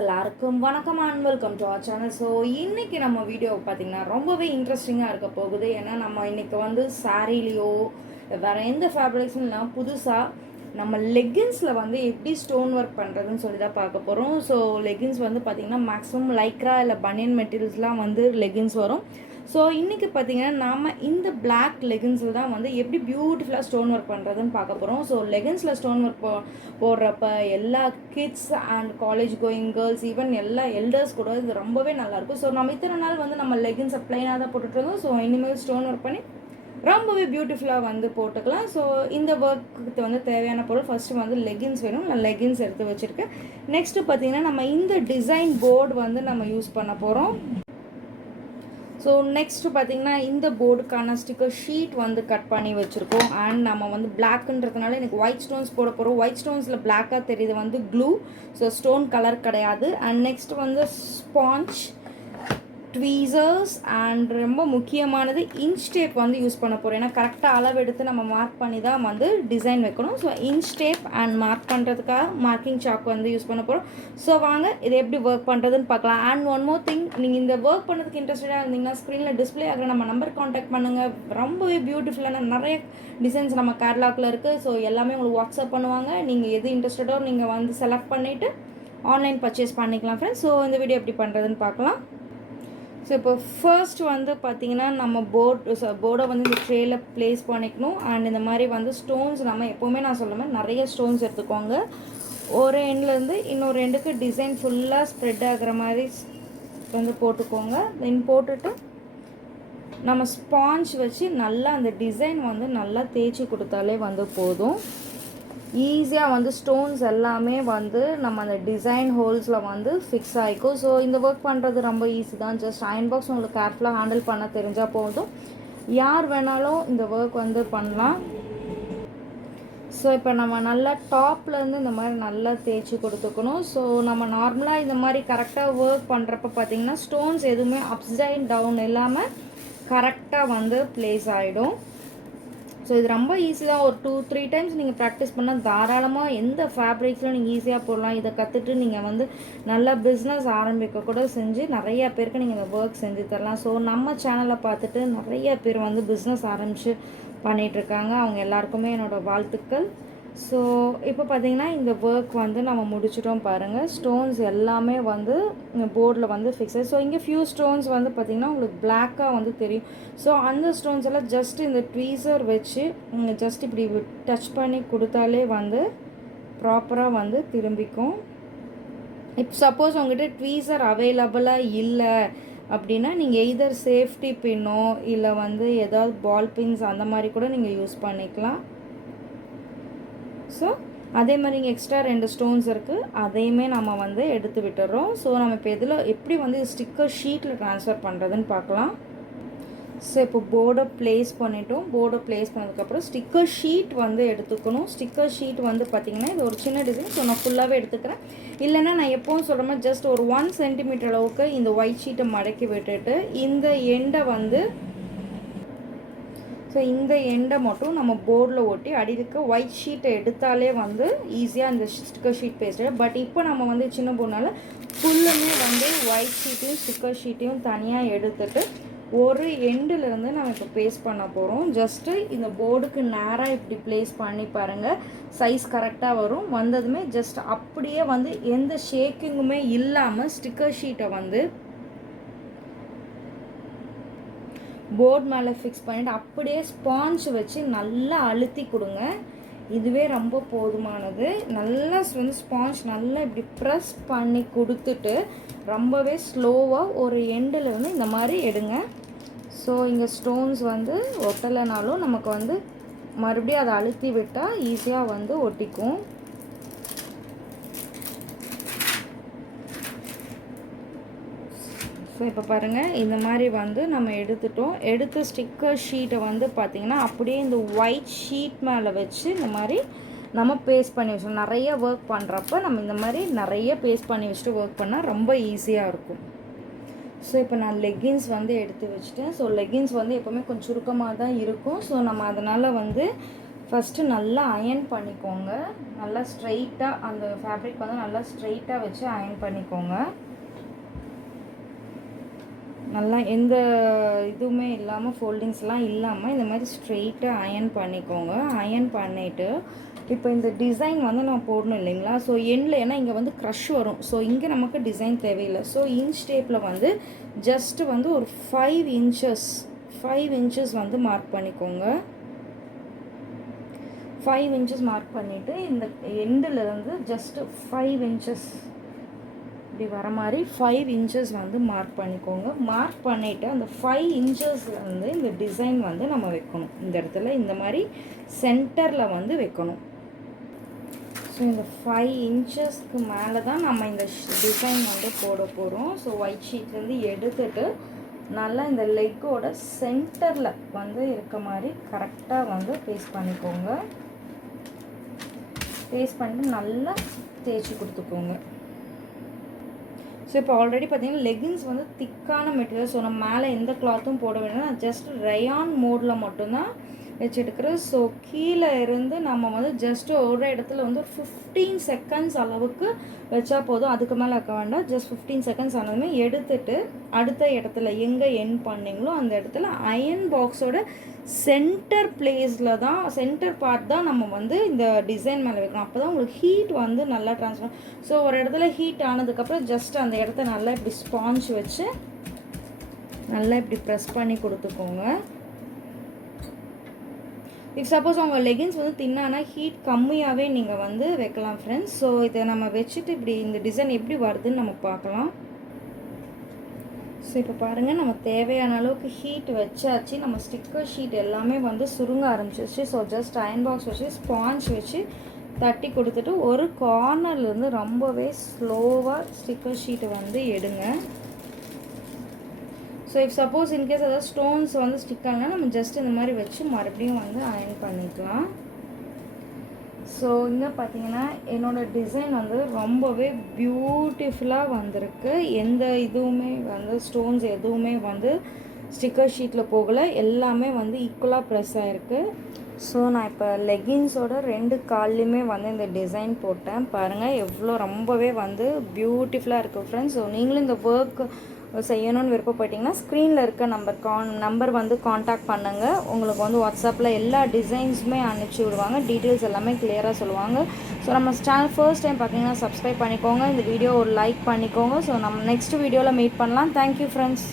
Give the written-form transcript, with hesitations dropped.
எல்லாருக்கும் வணக்கம் and welcome to our channel. So இன்றைக்கி நம்ம வீடியோ பார்த்திங்கன்னா ரொம்பவே இன்ட்ரெஸ்டிங்காக இருக்க போகுது. ஏன்னா நம்ம இன்றைக்கி வந்து சாரீலேயோ வேறு எந்த ஃபேப்ரிக்ஸும் இல்லாமல் புதுசாக நம்ம லெகின்ஸில் வந்து எப்படி ஸ்டோன் ஒர்க் பண்ணுறதுன்னு சொல்லி தான் பார்க்க போகிறோம். ஸோ லெகின்ஸ் வந்து பார்த்திங்கன்னா மேக்ஸிமம் லைக்ரா இல்லை பனியன் மெட்டீரியல்ஸ்லாம் வந்து லெகின்ஸ் வரும். ஸோ இன்றைக்கி பார்த்திங்கன்னா நாம் இந்த பிளாக் லெகின்ஸில் தான் வந்து எப்படி பியூட்டிஃபுல்லாக ஸ்டோன் ஒர்க் பண்ணுறதுன்னு பார்க்க போகிறோம். ஸோ லெகின்ஸில் ஸ்டோன் ஒர்க் போடுறப்ப எல்லா kids and college going girls even எல்லா எல்டர்ஸ் கூட இது ரொம்பவே நல்லாயிருக்கும். ஸோ நம்ம இத்தனை நாள் வந்து நம்ம லெகின்ஸை ப்ளைனாக தான் போட்டுட்டு இருந்தோம். ஸோ இனிமேல் ஸ்டோன் ஒர்க் பண்ணி ரொம்பவே பியூட்டிஃபுல்லாக வந்து போட்டுக்கலாம். ஸோ இந்த ஒர்க்கு வந்து தேவையான பொருள் ஃபஸ்ட்டு வந்து லெகின்ஸ் வேணும். நான் லெகின்ஸ் எடுத்து வச்சுருக்கேன். நெக்ஸ்ட்டு பார்த்திங்கன்னா நம்ம இந்த டிசைன் போர்டு வந்து நம்ம யூஸ் பண்ண போகிறோம். ஸோ நெக்ஸ்ட்டு பார்த்திங்கன்னா இந்த போர்டுக்கான ஸ்டிக்கர் ஷீட் வந்து கட் பண்ணி வச்சுருக்கோம். அண்ட் நம்ம வந்து பிளாக்குன்றதுனால எனக்கு ஒயிட் ஸ்டோன்ஸ் போட போகிறோம். ஒயிட் ஸ்டோன்ஸில் பிளாக்காக தெரியுது வந்து க்ளூ, ஸோ ஸ்டோன் கலர் கிடையாது. அண்ட் நெக்ஸ்ட் வந்து ஸ்பாஞ்ச், ட்வீசர்ஸ் அண்ட் ரொம்ப முக்கியமானது இன்ச் டேப் வந்து யூஸ் பண்ண போகிறோம். ஏன்னா கரெக்டாக அளவு எடுத்து நம்ம மார்க் பண்ணி தான் வந்து டிசைன் வைக்கணும். So inch tape and mark பண்ணுறதுக்காக மார்க்கிங் சாக் வந்து யூஸ் பண்ண போகிறோம். ஸோ வாங்க இதை எப்படி ஒர்க் பண்ணுறதுன்னு பார்க்கலாம். அண்ட் ஒன் மோர் திங், நீங்கள் இந்த ஒர்க் பண்ணுறதுக்கு இன்ட்ரெஸ்டடாக இருந்தீங்கன்னா ஸ்க்ரீனில் டிஸ்பிளே ஆகிற நம்ம நம்பர் காண்டாக்ட் பண்ணுங்கள். ரொம்பவே பியூட்டிஃபுல்லான நிறைய டிசைன்ஸ் நம்ம கேட்லாகில் இருக்குது. ஸோ எல்லாமே உங்களுக்கு வாட்ஸ்அப் பண்ணுவாங்க. நீங்கள் எது இன்ட்ரெஸ்டடோ நீங்கள் வந்து செலக்ட் பண்ணிவிட்டு ஆன்லைன் பர்ச்சேஸ் பண்ணிக்கலாம் ஃப்ரெண்ட்ஸ். ஸோ இந்த வீடியோ எப்படி பண்ணுறதுன்னு பார்க்கலாம். ஸோ இப்போ ஃபர்ஸ்ட் வந்து பார்த்திங்கன்னா நம்ம போர்டை வந்து இந்த ட்ரேயில் ப்ளேஸ் பண்ணிக்கணும். அண்ட் இந்த மாதிரி வந்து ஸ்டோன்ஸ் நம்ம எப்போவுமே நான் சொல்லுவேன் நிறைய ஸ்டோன்ஸ் எடுத்துக்கோங்க. ஒரு எண்ட்லேருந்து இன்னொரு எண்டுக்கு டிசைன் ஃபுல்லாக ஸ்ப்ரெட் ஆகிற மாதிரி வந்து போட்டுக்கோங்க. தென் போட்டுட்டு நம்ம ஸ்பாஞ்ச் வச்சு நல்லா அந்த டிசைன் வந்து நல்லா தேய்ச்சி கொடுத்தாலே வந்து போதும். ஈஸியாக வந்து ஸ்டோன்ஸ் எல்லாமே வந்து நம்ம அந்த டிசைன் ஹோல்ஸில் வந்து ஃபிக்ஸ் ஆகிக்கும். ஸோ இந்த ஒர்க் பண்ணுறது ரொம்ப ஈஸி தான். ஜஸ்ட் அயன் பாக்ஸ் உங்களுக்கு கேர்ஃபுல்லாக ஹேண்டில் பண்ண தெரிஞ்சால் போதும். யார் வேணாலும் இந்த ஒர்க் வந்து பண்ணலாம். ஸோ இப்போ நம்ம நல்லா டாப்லேருந்து இந்த மாதிரி நல்லா தேய்ச்சி கொடுத்துக்கணும். ஸோ நம்ம நார்மலாக இந்த மாதிரி கரெக்டாக ஒர்க் பண்ணுறப்ப பார்த்திங்கன்னா ஸ்டோன்ஸ் எதுவுமே அப்ஸ் அண்ட் டவுன் இல்லாமல் கரெக்டாக வந்து ப்ளேஸ் ஆகிடும். ஸோ இது ரொம்ப ஈஸி தான். ஒரு 2-3 டைம்ஸ் நீங்கள் ப்ராக்டிஸ் பண்ணால் தாராளமாக எந்த ஃபேப்ரிக்ஸில் நீங்கள் ஈஸியாக போடலாம். இதை கற்றுட்டு நீங்கள் வந்து நல்லா பிஸ்னஸ் ஆரம்பிக்க கூட செஞ்சு நிறைய பேருக்கு நீங்கள் இந்த ஒர்க் செஞ்சு தரலாம். ஸோ நம்ம சேனலை பார்த்துட்டு நிறைய பேர் வந்து பிஸ்னஸ் ஆரம்பித்து பண்ணிகிட்ருக்காங்க. அவங்க எல்லாருக்குமே என்னோடய வாழ்த்துக்கள். ஸோ இப்போ பார்த்திங்கன்னா இந்த ஒர்க் வந்து நம்ம முடிச்சிட்டோம் பாருங்கள். ஸ்டோன்ஸ் எல்லாமே வந்து போர்டில் வந்து ஃபிக்ஸ் ஆகி, ஸோ இங்கே ஃபியூ ஸ்டோன்ஸ் வந்து பார்த்திங்கன்னா உங்களுக்கு பிளாக்காக வந்து தெரியும். ஸோ அந்த ஸ்டோன்ஸ் எல்லாம் ஜஸ்ட் இந்த ட்வீசர் வச்சு ஜஸ்ட் இப்படி டச் பண்ணி கொடுத்தாலே வந்து ப்ராப்பராக வந்து திரும்பிக்கும். இப்போ சப்போஸ் உங்கள்கிட்ட ட்வீசர் அவைலபிளாக இல்லை அப்படின்னா நீங்கள் எய்தர் சேஃப்டி பின்னோ இல்லை வந்து ஏதாவது பால் பின்ஸ் அந்த மாதிரி கூட நீங்கள் யூஸ் பண்ணிக்கலாம். ஸோ அதே மாதிரி இங்கே எக்ஸ்ட்ரா 2 ஸ்டோன்ஸ் இருக்குது, அதையுமே நம்ம வந்து எடுத்து விட்டுறோம். ஸோ நம்ம இப்போ இதில் எப்படி வந்து ஸ்டிக்கர் ஷீட்டில் ட்ரான்ஸ்ஃபர் பண்ணுறதுன்னு பார்க்கலாம். ஸோ இப்போ போர்டை ப்ளேஸ் பண்ணிட்டோம். போர்டை ப்ளேஸ் பண்ணதுக்கப்புறம் ஸ்டிக்கர் ஷீட் வந்து எடுத்துக்கணும். ஸ்டிக்கர் ஷீட் வந்து பார்த்திங்கன்னா இது ஒரு சின்ன டிசைன். ஸோ நான் ஃபுல்லாகவே எடுத்துக்கிறேன். இல்லைன்னா நான் எப்போவும் சொல்கிற மாதிரி ஜஸ்ட் ஒரு 1 சென்டிமீட்டர் அளவுக்கு இந்த ஒயிட் ஷீட்டை மடக்கி விட்டுட்டு இந்த எண்டை வந்து ஸோ இந்த எண்டை மட்டும் நம்ம போர்டில் ஒட்டி அடிக்க ஒயிட் ஷீட்டை எடுத்தாலே வந்து ஈஸியாக இந்த ஸ்டிக்கர் ஷீட் பேஸ்ட்டு. பட் இப்போ நம்ம வந்து சின்ன போனால ஃபுல்லுமே வந்து ஒயிட் ஷீட்டையும் ஸ்டிக்கர் ஷீட்டையும் தனியாக எடுத்துட்டு ஒரு எண்டுலேருந்து நம்ம இப்போ பேஸ்ட் பண்ண போகிறோம். ஜஸ்ட்டு இந்த போர்டுக்கு நேராக இப்படி ப்ளேஸ் பண்ணி பாருங்கள். சைஸ் கரெக்டாக வரும். வந்ததுமே ஜஸ்ட் அப்படியே வந்து எந்த ஷேக்கிங்குமே இல்லாமல் ஸ்டிக்கர் ஷீட்டை வந்து போர்டு மேலே ஃபிக்ஸ் பண்ணிவிட்டு அப்படியே ஸ்பாஞ்ச் வச்சு நல்லா அழுத்தி கொடுங்க. இதுவே ரொம்ப போதுமானது. நல்லா வந்து ஸ்பாஞ்ச் நல்லா இப்படி ப்ரெஸ் பண்ணி கொடுத்துட்டு ரொம்பவே ஸ்லோவாக ஒரு எண்டில் இந்த மாதிரி எடுங்க. ஸோ இங்கே ஸ்டோன்ஸ் வந்து ஒட்டலைனாலும் நமக்கு வந்து மறுபடியும் அதை அழுத்தி விட்டால் ஈஸியாக வந்து ஒட்டிக்கும். ஸோ இப்போ பாருங்கள் இந்த மாதிரி வந்து நம்ம எடுத்துட்டோம். எடுத்து ஸ்டிக்கர் ஷீட்டை வந்து பார்த்திங்கன்னா அப்படியே இந்த ஒயிட் ஷீட் மேலே வச்சு இந்த மாதிரி நம்ம பேஸ்ட் பண்ணி வச்சோம். நிறைய ஒர்க் பண்ணுறப்ப நம்ம இந்த மாதிரி நிறைய பேஸ்ட் பண்ணி வச்சுட்டு ஒர்க் பண்ணால் ரொம்ப ஈஸியாக இருக்கும். ஸோ இப்போ நான் லெகின்ஸ் வந்து எடுத்து வச்சுட்டேன். ஸோ லெகின்ஸ் வந்து எப்போவுமே கொஞ்சம் சுருக்கமாக தான் இருக்கும். ஸோ நம்ம அதனால் வந்து ஃபஸ்ட்டு நல்லா அயர்ன் பண்ணிக்கோங்க. நல்லா ஸ்ட்ரெயிட்டாக அந்த ஃபேப்ரிக் வந்து நல்லா ஸ்ட்ரெயிட்டாக வச்சு அயர்ன் பண்ணிக்கோங்க. நல்லா எந்த இதுவுமே இல்லாமல், ஃபோல்டிங்ஸ்லாம் இல்லாமல் இந்த மாதிரி ஸ்ட்ரெயிட்டாக அயர்ன் பண்ணிக்கோங்க. அயர்ன் பண்ணிவிட்டு இப்போ இந்த டிசைன் வந்து நான் போடணும் இல்லைங்களா? ஸோ எண்டில் ஏன்னா இங்கே வந்து க்ரஷ் வரும். ஸோ இங்கே நமக்கு டிசைன் தேவையில்லை. ஸோ இன்ச் டேப்பில் வந்து ஜஸ்ட்டு வந்து ஒரு 5 இன்ச்சஸ் வந்து மார்க் பண்ணிக்கோங்க. 5 இன்ச்சஸ் மார்க் பண்ணிவிட்டு இந்த எண்டிலேருந்து ஜஸ்ட்டு 5 இன்ச்சஸ் இப்படி வர மாதிரி 5 இன்ச்சஸ் வந்து மார்க் பண்ணிக்கோங்க. மார்க் பண்ணிவிட்டு அந்த 5 இன்ச்சஸில் வந்து இந்த டிசைன் வந்து நம்ம வைக்கணும். இந்த இடத்துல இந்த மாதிரி சென்டரில் வந்து வைக்கணும். ஸோ இந்த 5 இன்ச்சஸ்க்கு மேலே தான் நம்ம இந்த டிசைன் வந்து போட போகிறோம். ஸோ ஒயிட் ஷீட்லேருந்து எடுத்துகிட்டு நல்லா இந்த லெக்கோட சென்டரில் வந்து இருக்க மாதிரி கரெக்டாக வந்து பேஸ்ட் பண்ணிக்கோங்க. பேஸ்ட் பண்ணிட்டு நல்லா தேய்ச்சி கொடுத்துக்கோங்க. ஸோ இப்போ ஆல்ரெடி பார்த்தீங்கன்னா லெகின்ஸ் வந்து திக்கான மெட்டீரியல். ஸோ நம்ம மேலே எந்த கிளாத்தும் போட வேண்டாம். ஜஸ்ட் ரயான் மோடில் மட்டும்தான் வச்சு எடுக்கிறோம். ஸோ கீழே இருந்து நம்ம வந்து ஜஸ்ட்டு ஒரு இடத்துல வந்து 15 செகண்ட்ஸ் அளவுக்கு வச்சா போதும். அதுக்கு மேலே வைக்க வேண்டாம். ஜஸ்ட் 15 செகண்ட்ஸ் ஆனதுமே எடுத்துட்டு அடுத்த இடத்துல எங்கே எண்ட் பண்ணிங்களோ அந்த இடத்துல அயர்ன் பாக்ஸோட சென்டர் பிளேஸில் தான், சென்டர் பார்ட் தான் நம்ம வந்து இந்த டிசைன் மேலே வைக்கணும். அப்போ தான் உங்களுக்கு ஹீட் வந்து நல்லா ட்ரான்ஸ்ஃபர். ஸோ ஒரு இடத்துல ஹீட் ஆனதுக்கப்புறம் ஜஸ்ட் அந்த இடத்த நல்லா இப்படி ஸ்பாஞ்ச் வச்சு நல்லா இப்படி ப்ரெஸ் பண்ணி கொடுத்துக்கோங்க. இஃப் சப்போஸ் உங்கள் லெகின்ஸ் வந்து தின்னானா ஹீட் கம்மியாகவே நீங்கள் வந்து வைக்கலாம் ஃப்ரெண்ட்ஸ். ஸோ இதை நம்ம வச்சுட்டு இப்படி இந்த டிசைன் எப்படி வருதுன்னு நம்ம பார்க்கலாம். ஸோ இப்போ பாருங்கள், நம்ம தேவையான அளவுக்கு ஹீட் வச்சாச்சு. நம்ம ஸ்டிக்கர் ஷீட் எல்லாமே வந்து சுருங்க ஆரம்பிச்சிருச்சு. ஸோ ஜஸ்ட் அயர்ன் பாக்ஸ் வச்சு ஸ்பாஞ்ச் வச்சு தட்டி கொடுத்துட்டு ஒரு கார்னர்லேருந்து ரொம்பவே ஸ்லோவாக ஸ்டிக்கர் ஷீட்டை வந்து எடுங்க. ஸோ இஃப் சப்போஸ் இன்கேஸ் ஏதாவது ஸ்டோன்ஸ் வந்து ஸ்டிக் ஆகலாம், நம்ம ஜஸ்ட் இந்த மாதிரி வச்சு மறுபடியும் வந்து அயர்ன் பண்ணிக்கலாம். ஸோ இங்கே பார்த்தீங்கன்னா என்னோடய டிசைன் வந்து ரொம்பவே பியூட்டிஃபுல்லாக வந்திருக்கு. எந்த இதுவுமே வந்து ஸ்டோன்ஸ் எதுவுமே வந்து ஸ்டிக்கர் ஷீட்டில் போகலை. எல்லாமே வந்து ஈக்குவலாக ப்ரெஸ் ஆகிருக்கு. ஸோ நான் இப்போ லெகின்ஸோட 2 கால்லையுமே வந்து இந்த டிசைன் போட்டேன். பாருங்கள் எவ்வளோ ரொம்பவே வந்து பியூட்டிஃபுல்லாக இருக்குது ஃப்ரெண்ட்ஸ். ஸோ நீங்களும் இந்த ஒர்க் செய்யணும்னு விருப்பப்பட்டிங்கன்னா ஸ்க்ரீனில் இருக்க நம்பர் வந்து காண்டாக்ட் பண்ணுங்கள். உங்களுக்கு வந்து வாட்ஸ்அப்பில் எல்லா டிசைன்ஸுமே அனுப்பிச்சி விடுவாங்க. டீட்டெயில்ஸ் எல்லாமே கிளியராக சொல்லுவாங்க. ஸோ நம்ம சேனல் ஃபர்ஸ்ட் டைம் பார்த்தீங்கன்னா சப்ஸ்கிரைப் பண்ணிக்கோங்க. இந்த வீடியோ ஒரு லைக் பண்ணிக்கோங்க. ஸோ நம்ம நெக்ஸ்ட் வீடியோவில் மீட் பண்ணலாம். Thank you friends.